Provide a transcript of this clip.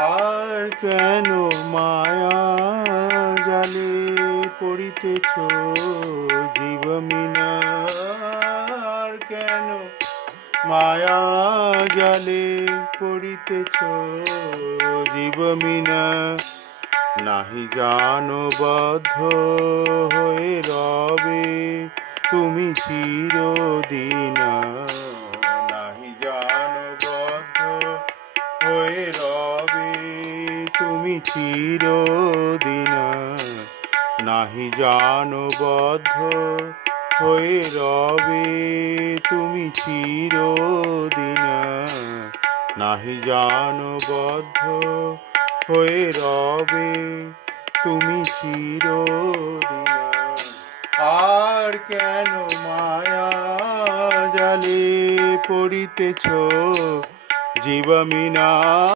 আর কেন মায়া জালে পড়িতেছ জীবমিনা? আর কেন মায়া জালে পড়িতেছ জীবমিনা? নাহি জানো বদ্ধ হয়ে রবে তুমি চিরদিনা। নাহি জানো বদ্ধ হয়ে রবে তুমি চিরদিনা। নাহি জানো বদ্ধ হয়ে রবে তুমি চিরদিনা। নাহি জানো বদ্ধ হয়ে রবে তুমি চিরদিনা। আর কেন মায়া জালে পড়িতেছ জীবমিনা?